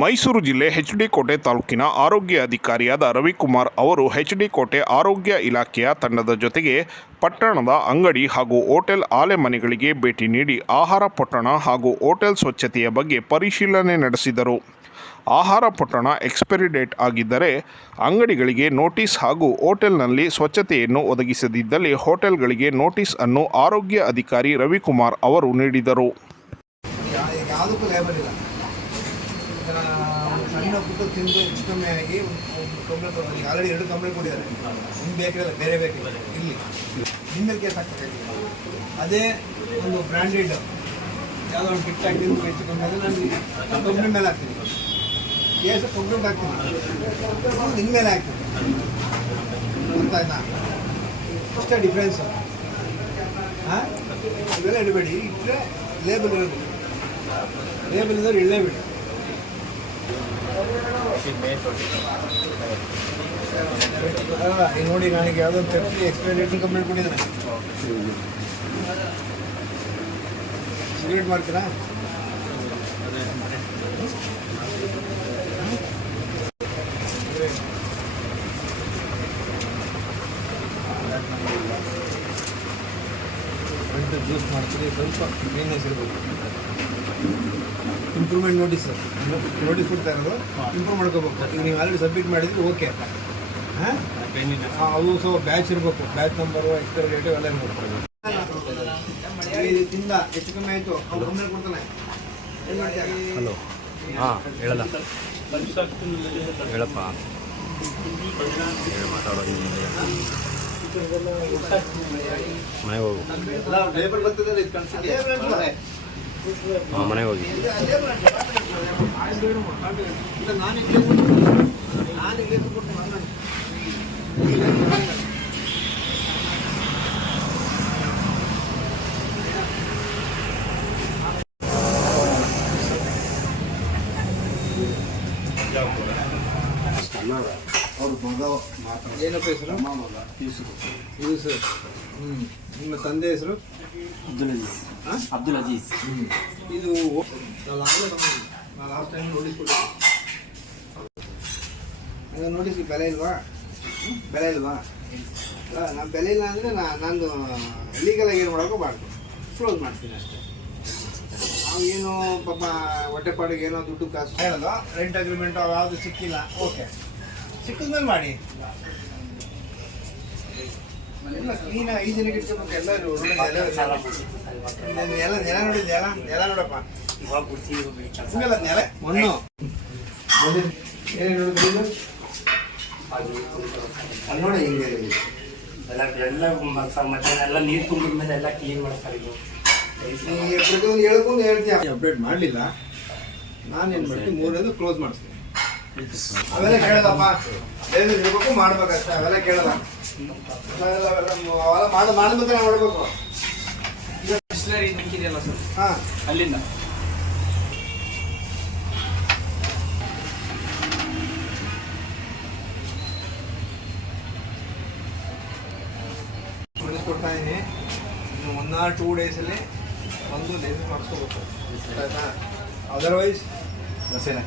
ಮೈಸೂರು ಜಿಲ್ಲೆ H D ಕೋಟೆ ತಾಲೂಕಿನ ಆರೋಗ್ಯ ಅಧಿಕಾರಿಯಾದ ರವಿಕುಮಾರ್ ಅವರು ಎಚ್ ಡಿ ಕೋಟೆ ಆರೋಗ್ಯ ಇಲಾಖೆಯ ತಂಡದ ಜೊತೆಗೆ ಪಟ್ಟಣದ ಅಂಗಡಿ ಹಾಗೂ ಹೋಟೆಲ್ ಆಲೆಮನೆಗಳಿಗೆ ಭೇಟಿ ನೀಡಿ ಆಹಾರ ಪೊಟ್ಟಣ ಹಾಗೂ ಹೋಟೆಲ್ ಸ್ವಚ್ಛತೆಯ ಬಗ್ಗೆ ಪರಿಶೀಲನೆ ನಡೆಸಿದರು. ಆಹಾರ ಪೊಟ್ಟಣ ಎಕ್ಸ್ಪೈರಿ ಡೇಟ್ ಆಗಿದ್ದರೆ ಅಂಗಡಿಗಳಿಗೆ ನೋಟಿಸ್ ಹಾಗೂ ಹೋಟೆಲ್ನಲ್ಲಿ ಸ್ವಚ್ಛತೆಯನ್ನು ಒದಗಿಸದಿದ್ದಲ್ಲಿ ಹೋಟೆಲ್ಗಳಿಗೆ ನೋಟಿಸ್ ಅನ್ನು ಆರೋಗ್ಯ ಅಧಿಕಾರಿ ರವಿಕುಮಾರ್ ಅವರು ನೀಡಿದರು. ಪುಟ್ಟ ತಿಂದು ಹೆಚ್ಚು ಕಮ್ಮಿ ಆಗಿ ಒಂದು ಕಂಪ್ಲೇಂಟ್ ಕೊಡೋದು ಆಲ್ರೆಡಿ ಎರಡು ಕಂಪ್ಲೇಂಟ್ ಕೊಟ್ಟಿದ್ದಾರೆ ನಿಮ್ಗೆ ಬೇಕಿರಲ್ಲ ಬೇರೆ ಬೇಕಿಲ್ಲ ಇಲ್ಲಿ. ನಿಮ್ಮ ಕೇಸ್ ಹಾಕ್ಬೇಕಾಗಿಲ್ಲ ಅದೇ ಒಂದು ಬ್ರ್ಯಾಂಡೆಡ್ ಯಾವುದೋ ಒಂದು ಫಿಟ್ ಟಾಕ್ ತಿಂದು ಹೆಚ್ಚು ಕಮ್ಮಿ ಆದರೆ ನಾನು ಕಂಪ್ಲೇಂಟ್ ಮೇಲೆ ಹಾಕ್ತೀನಿ. ಕೇಸ್ ಕಂಪ್ಲೇಂಟ್ ಹಾಕ್ತೀನಿ. ನಿಮ್ಮ ಮೇಲೆ ಹಾಕ್ತೀನಿ. ಗೊತ್ತಾಯ್ತಾ? ಅಷ್ಟೇ ಡಿಫ್ರೆನ್ಸು ಹಾಂ? ಇವೆಲ್ಲ ಇಡಬೇಡಿ. ಇಟ್ಟರೆ ಲೇಬಲ್ ಇರೋದು. ಲೇಬಲ್ ಇದ್ದವ್ರು ಇಡಲೇಬೇಡಿ ಅಲ್ಲ, ಈಗ ನೋಡಿ ನನಗೆ ಯಾವುದೋ ಒಂದು ಪೆಪ್ಸಿ ಎಕ್ಸ್ಪೈರಿ ಡೇಟ್ ಕಂಪ್ಲೇಂಟ್ ಕೊಟ್ಟಿದ್ದಾನೆ ಸಿಗರೇಟ್ ಮಾಡ್ತೀರಾ ಫ್ರಂಟ್ ಜ್ಯೂಸ್ ಮಾಡ್ತೀರಿ ಸ್ವಲ್ಪ ಕ್ಲೀನೆಸ್ ಇರಬೇಕು. ಇಂಪ್ರೂವ್ಮೆಂಟ್ ನೋಟಿಸ್ ನೋಟಿಸ್ ಕೊಡ್ತಾ ಇರೋದು. ಇಂಪ್ರೂವ್ ಮಾಡ್ಕೋಬೇಕು. ಈಗ ನೀವು ಆಲ್ರೆಡಿ ಸಬ್ಮಿಟ್ ಮಾಡಿದ್ರೆ ಓಕೆ ಹಾಂ? ಅದು ಸೊ ಬ್ಯಾಚ್ ಇರಬೇಕು. ಬ್ಯಾಚ್ ನಂಬರು ಎಕ್ಸ್ಪೈರಿ ಡೇಟು ಎಲ್ಲ ಇರಬೇಕು ಇದು ತಿಂದ ಹೆಚ್ಚು ಕಮ್ಮಿ ಆಯಿತು? ಅವ್ನು ಕಂಪ್ಲೇಂಟ್ ಕೊಡ್ತಾನೆ. ಏನು ಮಾಡ್ತೀಯ? ಹಲೋ ಹಾಂ ಹೇಳಲ್ಲ. ಹೇಳಪ್ಪ. ಹೇಳು ಮಾತಾಡೋ ಮನೆಗೆ ಹೋಗು. ಮನೆಗೆ ಹೋಗಿ ಇಲ್ಲ ನಾನು ನಾನು ಮಾತಾಡಿ ಅವ್ರ ಮಗ ಏನಪ್ಪ ಹೆಸರು? ಮಗ. ಯೂಸುಫ್. ಹ್ಞೂ ನಿಮ್ಮ ತಂದೆ ಹೆಸರು? ಅಬ್ದುಲ್ ಅಜೀಸ್ ಹಾಂ ಅಬ್ದುಲ್ ಅಜೀಸ್ ಇದು ನಾನು ಆಗಲೇ. ನಾನು ಲಾಸ್ಟ್ ಟೈಮ್ ನೋಟಿಸ್ ಕೊಟ್ಟಿದ್ದೆ ಬೆಲೆ ಇಲ್ವಾ? ಬೆಲೆ ಇಲ್ವಾ? ಅಲ್ಲ ನಾನು ಬೆಲೆ ಇಲ್ಲ ಅಂದರೆ ನಾ ನಂದು ಲೀಗಲಾಗಿ ಏನು ಮಾಡೋಕ್ಕೂ ಕ್ಲೋಸ್ ಮಾಡ್ತೀನಿ ಅಷ್ಟೇ. ನಾವು ಏನು ಪಾಪ ಹೊಟ್ಟೆಪಾಡಿಗೆ ಏನೋ ದುಡ್ಡು ಕಾಸು ಹೇಳೋದು? ರೆಂಟ್ ಅಗ್ರಿಮೆಂಟ್ ಯಾವುದು ಸಿಕ್ಕಿಲ್ಲ. ಓಕೆ ಸಿಕ್ಕಿದ್ಮೇಲೆ ಮಾಡಿ. ಎಲ್ಲ ಕ್ಲೀನ್ ಹೈಜಿನಿಕ್ ಇಟ್ಕೊಬೇಕು ಎಲ್ಲರೂ. ನೆಲ ನೆಲ ನೆಲ ನೋಡಿ ನೆಲ ನೆಲ ನೋಡಪ್ಪ. ಇವಾಗ ಕೊಡ್ತೀವಿ ಬಿಡಿ ಕೆಲಸ ಹಂಗಲ್ಲ ನೆಲ? ಮಣ್ಣು ಏನು ನೋಡಿದ್ರಿ? ಅಲ್ಲಿ ನೋಡಿ ಹಿಂಗೆ. ಎಲ್ಲ ಎಲ್ಲ ಮಧ್ಯಾಹ್ನ ಎಲ್ಲ ನೀರು ತುಂಬಿದ ಮೇಲೆ ಎಲ್ಲ ಕ್ಲೀನ್ ಮಾಡ್ತಾರೆ ಇದು. ಈ ಪ್ರತಿಯೊಂದು ಹೇಳ್ಕೊಂಡು ಹೇಳ್ತೀಯ. ಅಪ್ಡೇಟ್ ಮಾಡಲಿಲ್ಲ. ನಾನೇನು ಮಾಡ್ತೀನಿ? ಮೂರನೇದು ಕ್ಲೋಸ್ ಮಾಡಿಸ್ತೀನಿ. ಅವೆಲ್ಲ ಕೇಳಲ್ಲಪ್ಪ ಏನು ಇರ್ಬೇಕು ಮಾಡ್ಬೇಕಷ್ಟೇ ಅವೆಲ್ಲ ಕೇಳಲ್ಲ. ಅವೆಲ್ಲ- ಮಾಡ ಮಾಡಿದ್ರೆ ನಾವು ಮಾಡ್ಬೇಕು ಬಿಸ್ಲರಿ ನಿಂತಿದೆಯಲ್ಲ ಸರ್ ಹಾಂ. ಅಲ್ಲಿಂದ. ಕೊಡ್ತಾ ಇದ್ದೀನಿ ಇನ್ನು ಒನ್ ಆರ್ ಟೂ ಡೇಸಲ್ಲಿ ಒಂದು ಲೈಸೆನ್ಸ್ ಮಾಡಿಸ್ಕೋಬೇಕು. ಆಯ್ತಾ? ಅದರ್ವೈಸ್ ಬಸ್ಸೇನೆ